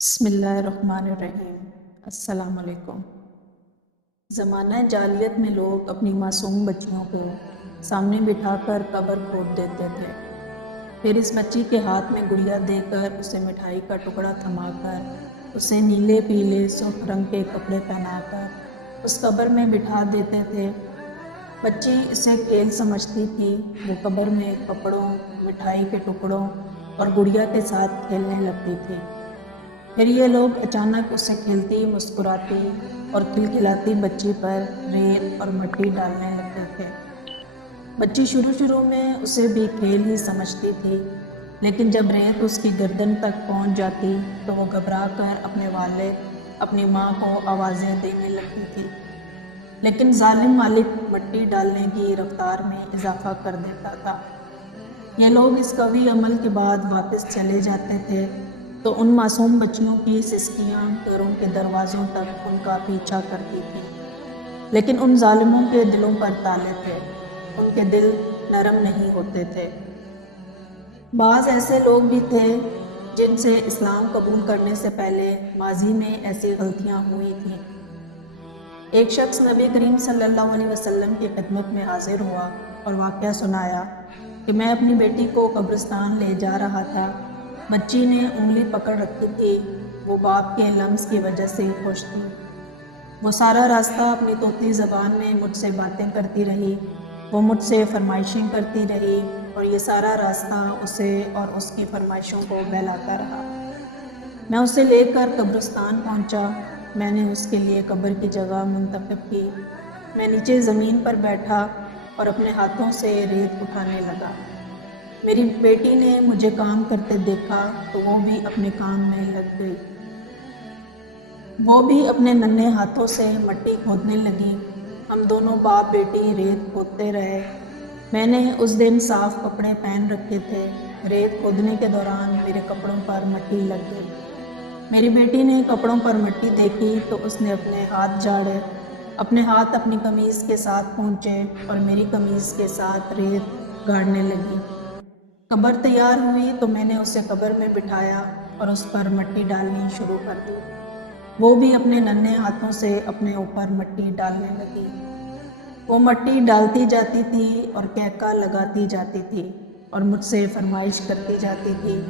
بسم اللہ الرحمن الرحیم۔ السلام علیکم۔ زمانہ جاہلیت میں لوگ اپنی معصوم بچیوں کو سامنے بٹھا کر قبر کھود دیتے تھے، پھر اس بچی کے ہاتھ میں گڑیا دے کر اسے مٹھائی کا ٹکڑا تھما کر اسے نیلے پیلے سرخ رنگ کے کپڑے پہنا کر اس قبر میں بٹھا دیتے تھے۔ بچی اسے کھیل سمجھتی تھی، وہ قبر میں کپڑوں، مٹھائی کے ٹکڑوں اور گڑیا کے ساتھ کھیلنے لگتی تھی۔ پھر یہ لوگ اچانک اسے کھیلتی، مسکراتی اور کھلکھلاتی بچی پر ریت اور مٹی ڈالنے لگتے تھے۔ بچی شروع میں اسے بھی کھیل ہی سمجھتی تھی، لیکن جب ریت اس کی گردن تک پہنچ جاتی تو وہ گھبرا کر اپنے والد، اپنی ماں کو آوازیں دینے لگتی تھی۔ لیکن ظالم مالک مٹی ڈالنے کی رفتار میں اضافہ کر دیتا تھا۔ یہ لوگ اس قوی عمل کے بعد واپس چلے جاتے تھے تو ان معصوم بچیوں کی سسکیاں گھروں کے دروازوں تک ان کا پیچھا کرتی تھیں، لیکن ان ظالموں کے دلوں پر تالے تھے، ان کے دل نرم نہیں ہوتے تھے۔ بعض ایسے لوگ بھی تھے جن سے اسلام قبول کرنے سے پہلے ماضی میں ایسی غلطیاں ہوئی تھیں۔ ایک شخص نبی کریم صلی اللہ علیہ وسلم کی خدمت میں حاضر ہوا اور واقعہ سنایا کہ میں اپنی بیٹی کو قبرستان لے جا رہا تھا۔ بچی نے انگلی پکڑ رکھی تھی، وہ باپ کے لمس کی وجہ سے خوش تھی۔ وہ سارا راستہ اپنی طوطی زبان میں مجھ سے باتیں کرتی رہی، وہ مجھ سے فرمائشیں کرتی رہی اور یہ سارا راستہ اسے اور اس کی فرمائشوں کو بہلاتا رہا۔ میں اسے لے کر قبرستان پہنچا، میں نے اس کے لیے قبر کی جگہ منتخب کی۔ میں نیچے زمین پر بیٹھا اور اپنے ہاتھوں سے ریت اٹھانے لگا۔ میری بیٹی نے مجھے کام کرتے دیکھا تو وہ بھی اپنے کام میں لگ گئی۔ وہ بھی اپنے ننھے ہاتھوں سے مٹی کھودنے لگی۔ ہم دونوں باپ بیٹی ریت کھودتے رہے۔ میں نے اس دن صاف کپڑے پہن رکھے تھے۔ ریت کھودنے کے دوران میرے کپڑوں پر مٹی لگ گئی۔ میری بیٹی نے کپڑوں پر مٹی دیکھی تو اس نے اپنے ہاتھ جھاڑے، اپنے ہاتھ اپنی قمیض کے ساتھ پہنچے اور میری قمیض کے ساتھ ریت گاڑنے لگی۔ قبر تیار ہوئی تو میں نے اسے قبر میں بٹھایا اور اس پر مٹی ڈالنی شروع کر دی۔ وہ بھی اپنے ننھے ہاتھوں سے اپنے اوپر مٹی ڈالنے لگی۔ وہ مٹی ڈالتی جاتی تھی اور کہکا لگاتی جاتی تھی اور مجھ سے فرمائش کرتی جاتی تھی،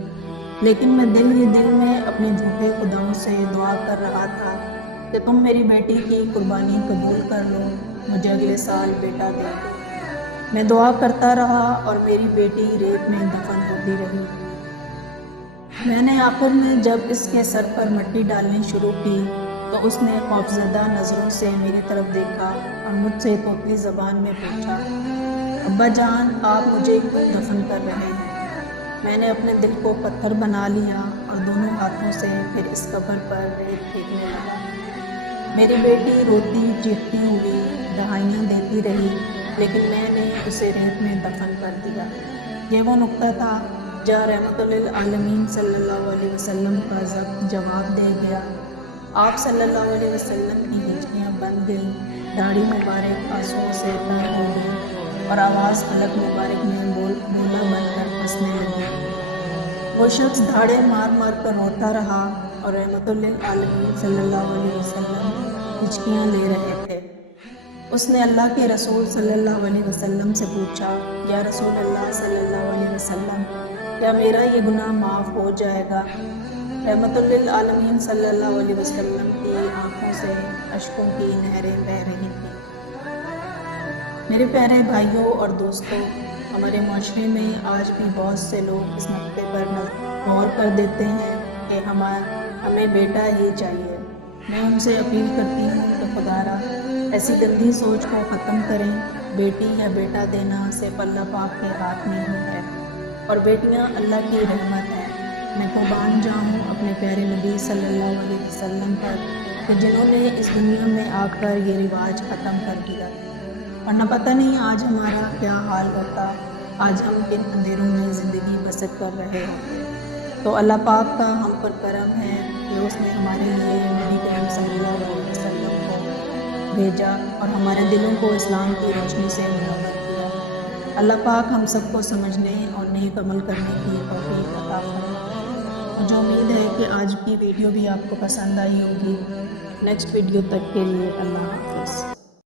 لیکن میں دل ہی دل میں اپنے جھوٹے خداؤں سے دعا کر رہا تھا کہ تم میری بیٹی کی قربانی قبول کر لو، مجھے اگلے سال بیٹا دے دو۔ میں دعا کرتا رہا اور میری بیٹی ریت میں دفن ہوتی رہی۔ میں نے آخر میں جب اس کے سر پر مٹی ڈالنی شروع کی تو اس نے خوفزدہ نظروں سے میری طرف دیکھا اور مجھ سے طوطی زبان میں پوچھا، ابا جان آپ مجھے کیوں دفن کر رہے ہیں؟ میں نے اپنے دل کو پتھر بنا لیا اور دونوں ہاتھوں سے پھر اس قبر پر ریت پھینکنے لگا۔ میری بیٹی روتی چیختی ہوئی دہائیاں دیتی رہی، لیکن میں نے اسے ریت میں دفن کر دیا۔ یہ وہ نقطہ تھا جہاں رحمت للعالمین صلی اللہ علیہ وسلم کا ضبط جواب دے گیا۔ آپ صلی اللہ علیہ وسلم کی ہچکیاں بند گئیں، داڑھی مبارک آنسوؤں سے تر ہو گئی اور آواز حلق مبارک میں بولا بن کر پھنسنے لگی۔ وہ شخص دھاڑے مار مار کر روتا رہا اور رحمت للعالمین صلی اللہ علیہ وسلم ہچکیاں لے رہے تھے۔ اس نے اللہ کے رسول صلی اللہ علیہ وسلم سے پوچھا، یا رسول اللہ صلی اللہ علیہ وسلم، کیا میرا یہ گناہ معاف ہو جائے گا؟ رحمت للعالمین صلی اللہ علیہ وسلم کی آنکھوں سے اشکوں کی نہریں بہہ رہی تھیں۔ میرے پیارے بھائیوں اور دوستوں، ہمارے معاشرے میں آج بھی بہت سے لوگ اس نقطے پر غور کر دیتے ہیں کہ ہمیں بیٹا ہی چاہیے۔ میں ان سے اپیل کرتی ہوں کہ خدا را ایسی گندی سوچ کو ختم کریں۔ بیٹی یا بیٹا دینا صرف اللہ پاک کے ہاتھ میں ہی ہے اور بیٹیاں اللہ کی رحمت ہیں۔ میں قربان جاؤں اپنے پیارے نبی صلی اللہ علیہ وسلم پر کہ جنہوں نے اس دنیا میں آ کر یہ رواج ختم کر دیا، ورنہ پتہ نہیں آج ہمارا کیا حال ہوتا، آج ہم کن اندھیروں میں زندگی بسر کر رہے ہوتے۔ تو اللہ پاک کا ہم پر کرم ہے کہ اس نے ہمارے لیے نبی کریم صلی اللہ علیہ وسلم کو بھیجا اور ہمارے دلوں کو اسلام کی روشنی سے منور کیا۔ اللہ پاک ہم سب کو سمجھنے اور نیک عمل کرنے کی توفیق عطا فرمائے۔ مجھے امید ہے کہ آج کی ویڈیو بھی آپ کو پسند آئی ہوگی۔ نیکسٹ ویڈیو تک کے لیے اللہ حافظ۔